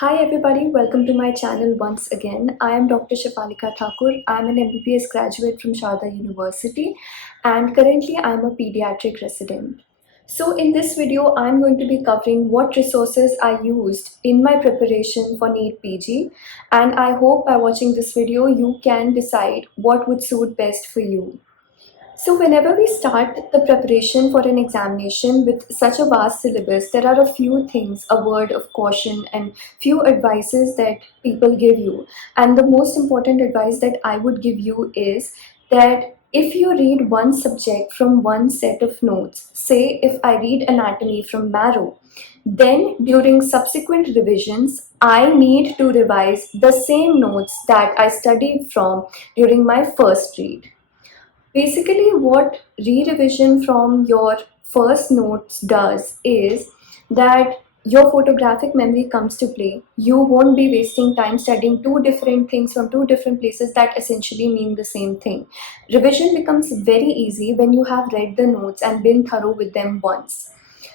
Hi everybody, welcome to my channel once again. I am Dr. Shafalika Thakur. I am an MBBS graduate from Sharda University and currently I am a pediatric resident. So in this video, I am going to be covering what resources I used in my preparation for NEET PG, and I hope by watching this video you can decide what would suit best for you. So whenever we start the preparation for an examination with such a vast syllabus, there are a few things, a word of caution and few advices that people give you. And the most important advice that I would give you is that if you read one subject from one set of notes, say if I read anatomy from MARROW, then during subsequent revisions, I need to revise the same notes that I studied from during my first read. Basically, what re-revision from your first notes does is that your photographic memory comes to play. You won't be wasting time studying two different things from two different places that essentially mean the same thing. Revision becomes very easy when you have read the notes and been thorough with them once.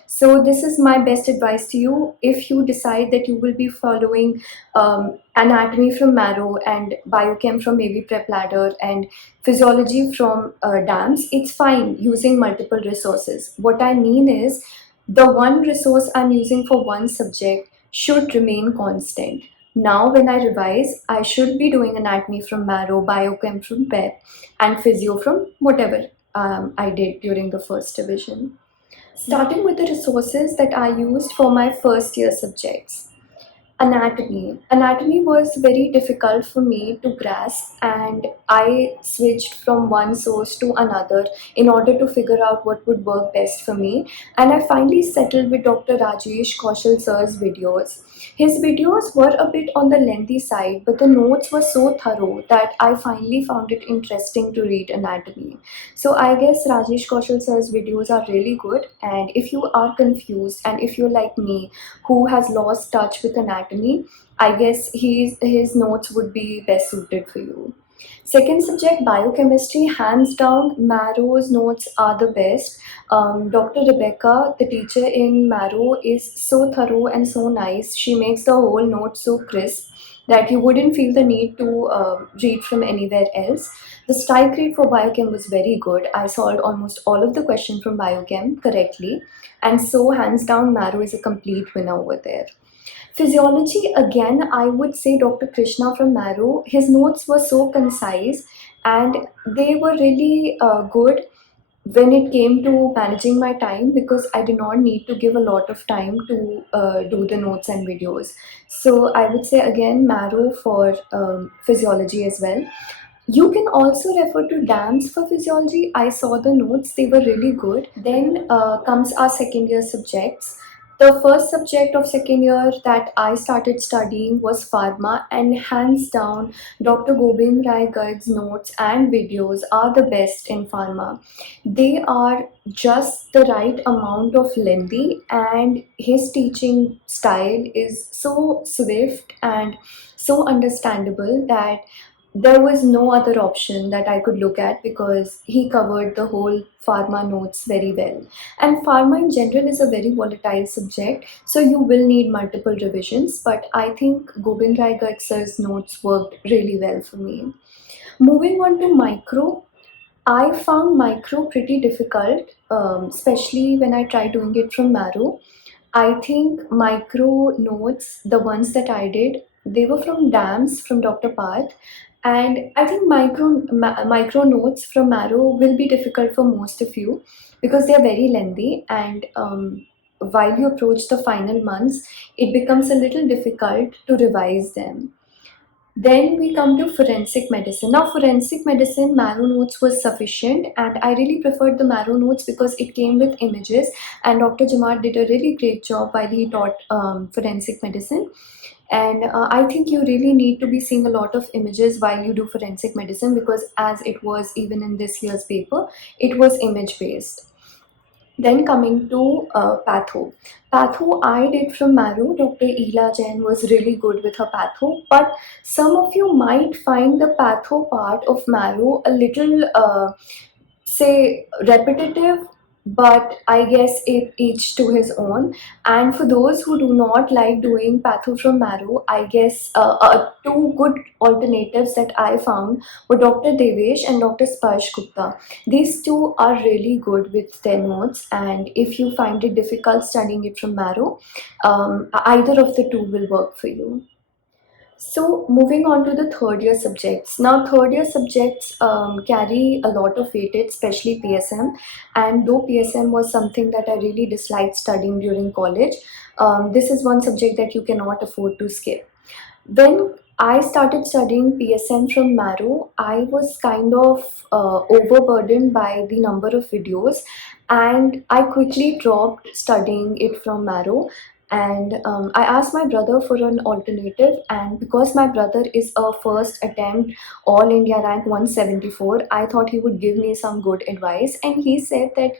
So this is my best advice to you. If you decide that you will be following anatomy from MARROW and biochem from maybe Prep Ladder and physiology from DAMS, it's fine using multiple resources. What I mean is the one resource I'm using for one subject should remain constant. Now when I revise, I should be doing anatomy from MARROW, biochem from PEP, and physio from whatever I did during the first division. Starting with the resources that I used for my first year subjects. Anatomy. Anatomy was very difficult for me to grasp, and I switched from one source to another in order to figure out what would work best for me. And I finally settled with Dr. Rajesh Kaushal sir's videos. His videos were a bit on the lengthy side, but the notes were so thorough that I finally found it interesting to read anatomy. So I guess Rajesh Kaushal sir's videos are really good, and if you are confused and if you're like me who has lost touch with anatomy, I guess his notes would be best suited for you. Second subject, biochemistry, hands down, MARROW's notes are the best. Dr. Rebecca, the teacher in MARROW, is so thorough and so nice. She makes the whole note so crisp that you wouldn't feel the need to read from anywhere else. The strike rate for biochem was very good. I solved almost all of the questions from biochem correctly, and so hands down, MARROW is a complete winner over there. Physiology, again, I would say Dr. Krishna from MARROW. His notes were so concise and they were really good when it came to managing my time, because I did not need to give a lot of time to do the notes and videos. So I would say again MARROW for physiology as well. You can also refer to DAMS for physiology. I saw the notes, they were really good. Then comes our second year subjects. The first subject of second year that I started studying was pharma, and hands down, Dr. Gobind Rai Garg's notes and videos are the best in pharma. They are just the right amount of lengthy, and his teaching style is so swift and so understandable that there was no other option that I could look at, because he covered the whole pharma notes very well. And pharma in general is a very volatile subject, so you will need multiple revisions, but I think Gobind Rai Garg sir's notes worked really well for me. Moving on to micro, I found micro pretty difficult, especially when I tried doing it from MARROW. I think micro notes, the ones that I did, they were from DAMS from Dr. Path, and I think micro notes from MARROW will be difficult for most of you because they are very lengthy, and while you approach the final months, it becomes a little difficult to revise them. Then we come to forensic medicine. Now, forensic medicine, MARROW notes was sufficient, and I really preferred the MARROW notes because it came with images, and Dr. Jamar did a really great job while he taught forensic medicine. And I think you really need to be seeing a lot of images while you do forensic medicine, because as it was even in this year's paper, it was image based. Then coming to patho. Patho I did from MARROW. Dr. Ela Jain was really good with her patho, but some of you might find the patho part of MARROW a little, say, repetitive but I guess it each to his own. And for those who do not like doing patho from marrow, I guess two good alternatives that I found were Dr. Devesh and Dr. Sparsh Gupta. These two are really good with their notes, and if you find it difficult studying it from marrow, either of the two will work for you. So moving on to the third year subjects. Now third year subjects carry a lot of weightage, especially PSM. And though PSM was something that I really disliked studying during college, this is one subject that you cannot afford to skip. When I started studying PSM from Marrow, I was kind of overburdened by the number of videos, and I quickly dropped studying it from Marrow. And I asked my brother for an alternative, and because my brother is a first attempt All India rank 174, I thought he would give me some good advice. And he said that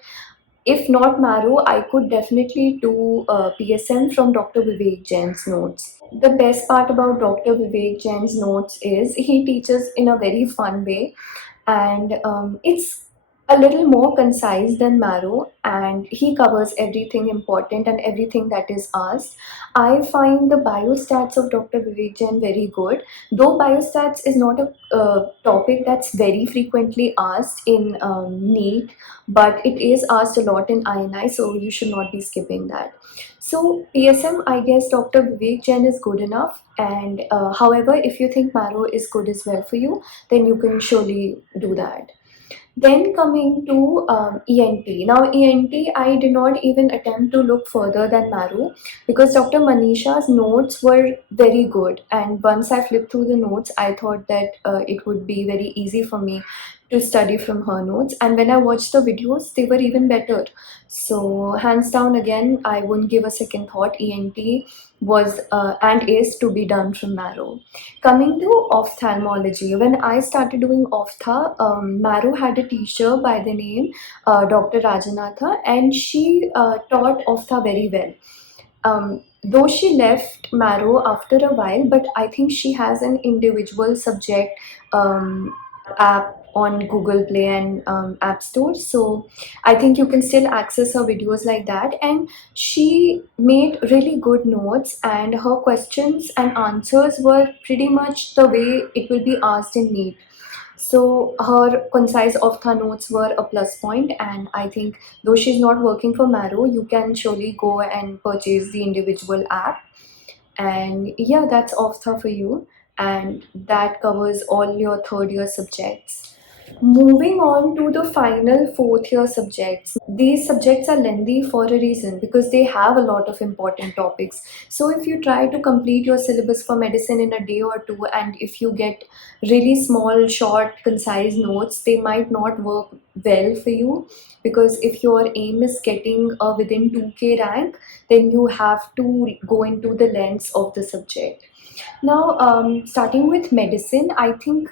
if not Marrow, I could definitely do PSM from Dr. Vivek Jain's notes. The best part about Dr. Vivek Jain's notes is he teaches in a very fun way, and it's a little more concise than Marrow, and he covers everything important and everything that is asked. I find the biostats of Dr. Vivek Jain very good, though biostats is not a topic that's very frequently asked in NEET, but it is asked a lot in INI, so you should not be skipping that. So PSM, I guess Dr. Vivek Jain is good enough, and however, if you think Marrow is good as well for you, then you can surely do that. Then coming to ENT. Now ENT, I did not even attempt to look further than Marrow because Dr. Manisha's notes were very good, and once I flipped through the notes, I thought that it would be very easy for me to study from her notes. And when I watched the videos, they were even better. So hands down, again, I wouldn't give a second thought. ENT was and is to be done from Marrow. Coming to ophthalmology, when I started doing ophtha, Marrow had a teacher by the name Dr. Rajanatha, and she taught ophtha very well. Though she left Marrow after a while, but I think she has an individual subject app on Google Play and App Store. So I think you can still access her videos like that. And she made really good notes, and her questions and answers were pretty much the way it will be asked in NEET. So her concise ophtha notes were a plus point, and I think though she's not working for Marrow, you can surely go and purchase the individual app. And yeah, that's ophtha for you, and that covers all your third year subjects. Moving on to the final fourth year subjects. These subjects are lengthy for a reason because they have a lot of important topics. So if you try to complete your syllabus for medicine in a day or two, and if you get really small, short, concise notes, they might not work well for you, because if your aim is getting a within 2K rank, then you have to go into the lengths of the subject. Now, starting with medicine, I think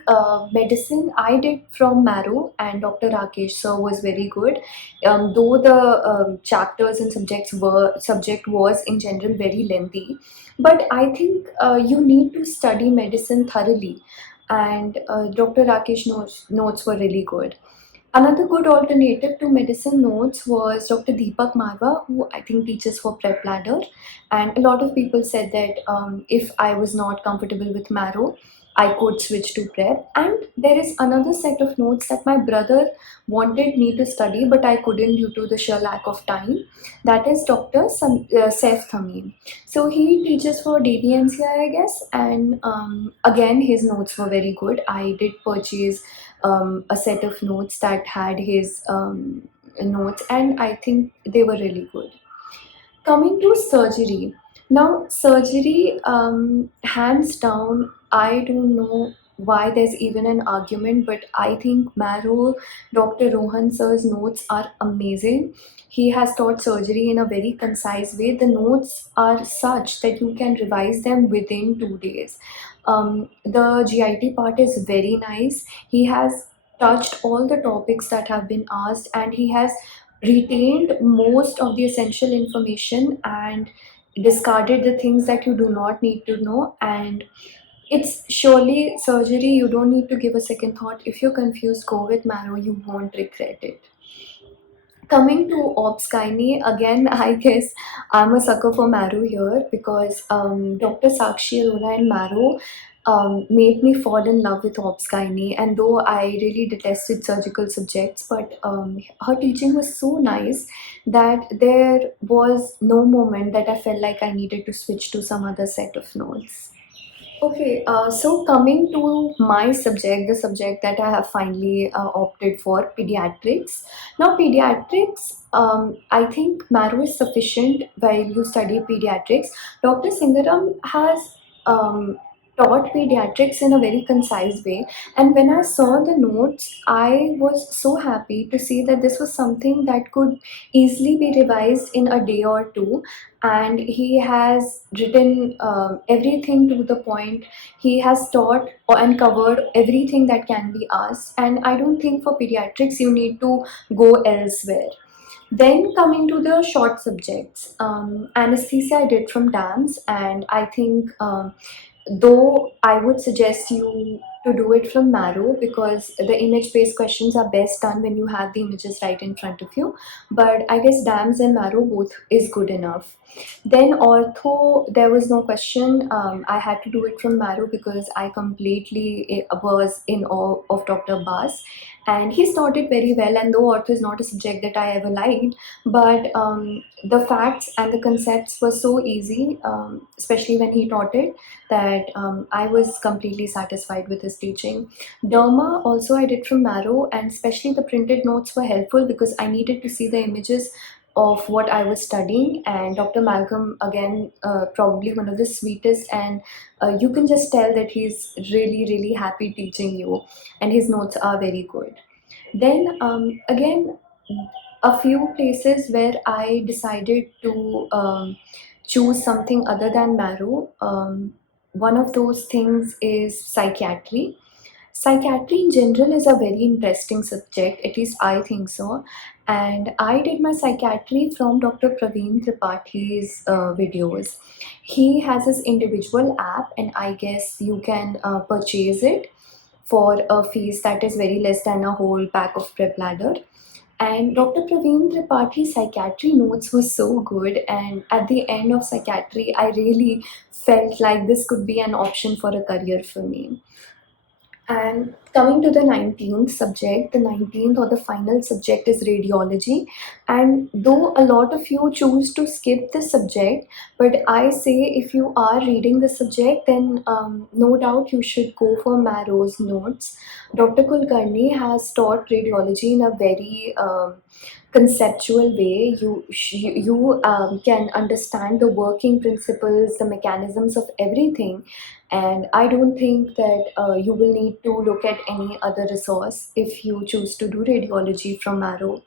medicine I did from Marrow, and Dr. Rakesh sir was very good. Though the chapters and subject was in general very lengthy, but I think you need to study medicine thoroughly, and Dr. Rakesh notes were really good. Another good alternative to medicine notes was Dr. Deepak Marwa, who I think teaches for Prep Ladder. And a lot of people said that if I was not comfortable with Marrow, I could switch to Prep. And there is another set of notes that my brother wanted me to study, but I couldn't due to the sheer lack of time. That is Dr. Saif Thamim. So he teaches for DVNCI, I guess. And again, his notes were very good. I did purchase a set of notes that had his notes, and I think they were really good. Coming to surgery. Now, surgery, hands down, I don't know why there's even an argument, but I think Marrow, Dr. Rohan sir's notes are amazing. He has taught surgery in a very concise way. The notes are such that you can revise them within 2 days. The GIT part is very nice. He has touched all the topics that have been asked, and he has retained most of the essential information and discarded the things that you do not need to know. And it's surely surgery, you don't need to give a second thought. If you're confused, go with Marrow, you won't regret it. Coming to Obs Gynae, again, I guess I'm a sucker for Marrow here because Dr. Sakshi Arora in Marrow made me fall in love with Obs Gynae. And though I really detested surgical subjects, but her teaching was so nice that there was no moment that I felt like I needed to switch to some other set of notes. Okay, so coming to my subject, the subject that I have finally opted for, pediatrics. Now, pediatrics, I think Marrow is sufficient while you study pediatrics. Dr. Singaram has taught pediatrics in a very concise way, and when I saw the notes, I was so happy to see that this was something that could easily be revised in a day or two, and he has written everything to the point. He has taught and covered everything that can be asked, and I don't think for pediatrics you need to go elsewhere. Then coming to the short subjects, anesthesia I did from DAMS, and I think though I would suggest you to do it from Marrow because the image-based questions are best done when you have the images right in front of you. But I guess DAMS and Marrow both is good enough. Then ortho, there was no question. I had to do it from Marrow because I completely was in awe of Dr. Bas. And he's taught it very well, and though ortho is not a subject that I ever liked, but the facts and the concepts were so easy, especially when he taught it, that I was completely satisfied with his teaching. Derma also I did from Marrow, and especially the printed notes were helpful because I needed to see the images of what I was studying. And Dr. Malcolm, again, probably one of the sweetest, and you can just tell that he's really, really happy teaching you, and his notes are very good. Then again, a few places where I decided to choose something other than Marrow. One of those things is psychiatry. Psychiatry in general is a very interesting subject, at least I think so. And I did my psychiatry from Dr. Praveen Tripathi's videos. He has his individual app, and I guess you can purchase it for a fees that is very less than a whole pack of prep ladder. And Dr. Praveen Tripathi's psychiatry notes were so good, and at the end of psychiatry, I really felt like this could be an option for a career for me. And coming to the 19th subject, the 19th or the final subject is radiology. And though a lot of you choose to skip this subject, but I say if you are reading the subject, then no doubt you should go for Marrow's notes. Dr. Kulkarni has taught radiology in a very conceptual way. You can understand the working principles, the mechanisms of everything, and I don't think that you will need to look at any other resource if you choose to do radiology from Marrow.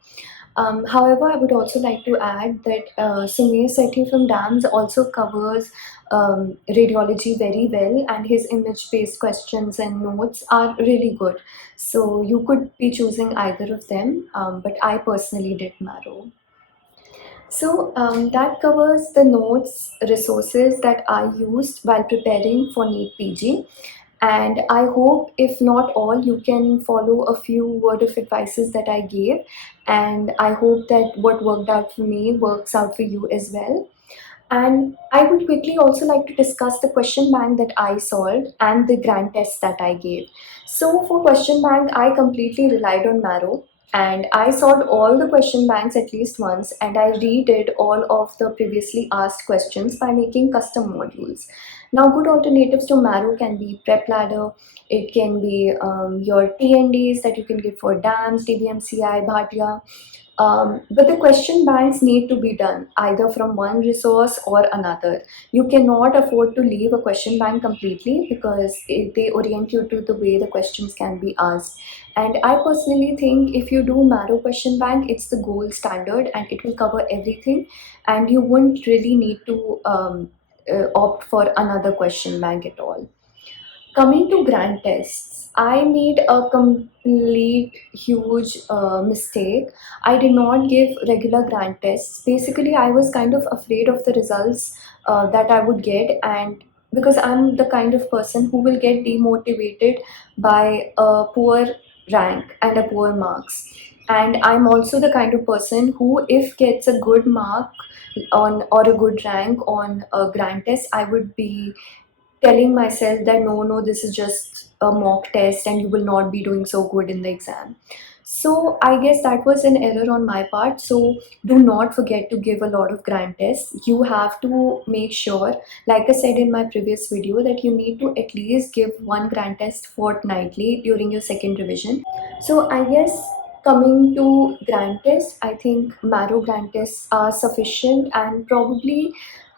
However, I would also like to add that Sumer Sethi from DAMS also covers radiology very well, and his image-based questions and notes are really good. So you could be choosing either of them, but I personally did Marrow. So that covers the notes, resources that I used while preparing for NEET PG. And I hope, if not all, you can follow a few word of advices that I gave. And I hope that what worked out for me works out for you as well. And I would quickly also like to discuss the question bank that I solved and the grant test that I gave. So for question bank, I completely relied on Marrow, and I solved all the question banks at least once, and I redid all of the previously asked questions by making custom modules. Now, good alternatives to Marrow can be Prep Ladder, it can be your TNDs that you can get for DAMS, DBMCI, BHATIA. But the question banks need to be done either from one resource or another. You cannot afford to leave a question bank completely because they orient you to the way the questions can be asked. And I personally think if you do Marrow question bank, it's the gold standard and it will cover everything, and you wouldn't really need to opt for another question bank at all. Coming to grant tests, I made a complete huge mistake. I did not give regular grant tests. Basically, I was kind of afraid of the results that I would get, and because I'm the kind of person who will get demotivated by a poor rank and a poor marks. And I'm also the kind of person who, if gets a good mark on or a good rank on a grand test, I would be telling myself that no, this is just a mock test and you will not be doing so good in the exam. So I guess that was an error on my part. So do not forget to give a lot of grand tests. You have to make sure, like I said in my previous video, that you need to at least give one grand test fortnightly during your second revision. So I guess, coming to grand tests, I think Marrow grand tests are sufficient and probably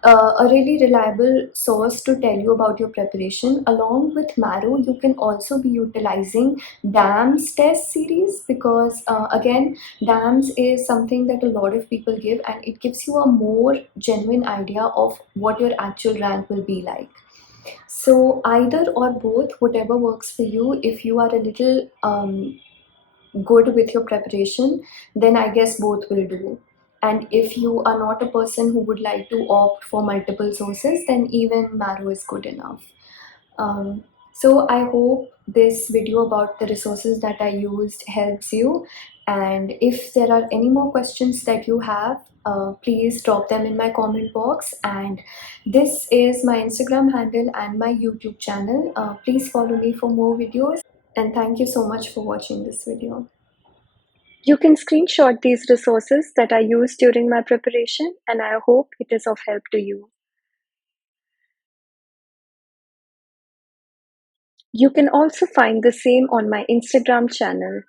a really reliable source to tell you about your preparation. Along with Marrow, you can also be utilizing DAMS test series, because again, DAMS is something that a lot of people give, and it gives you a more genuine idea of what your actual rank will be like. So either or both, whatever works for you. If you are a little good with your preparation, then I guess both will do. And if you are not a person who would like to opt for multiple sources, then even Marrow is good enough. So I hope this video about the resources that I used helps you. And if there are any more questions that you have, please drop them in my comment box. And this is my Instagram handle and my YouTube channel. Please follow me for more videos. And thank you so much for watching this video. You can screenshot these resources that I used during my preparation, and I hope it is of help to you. You can also find the same on my Instagram channel.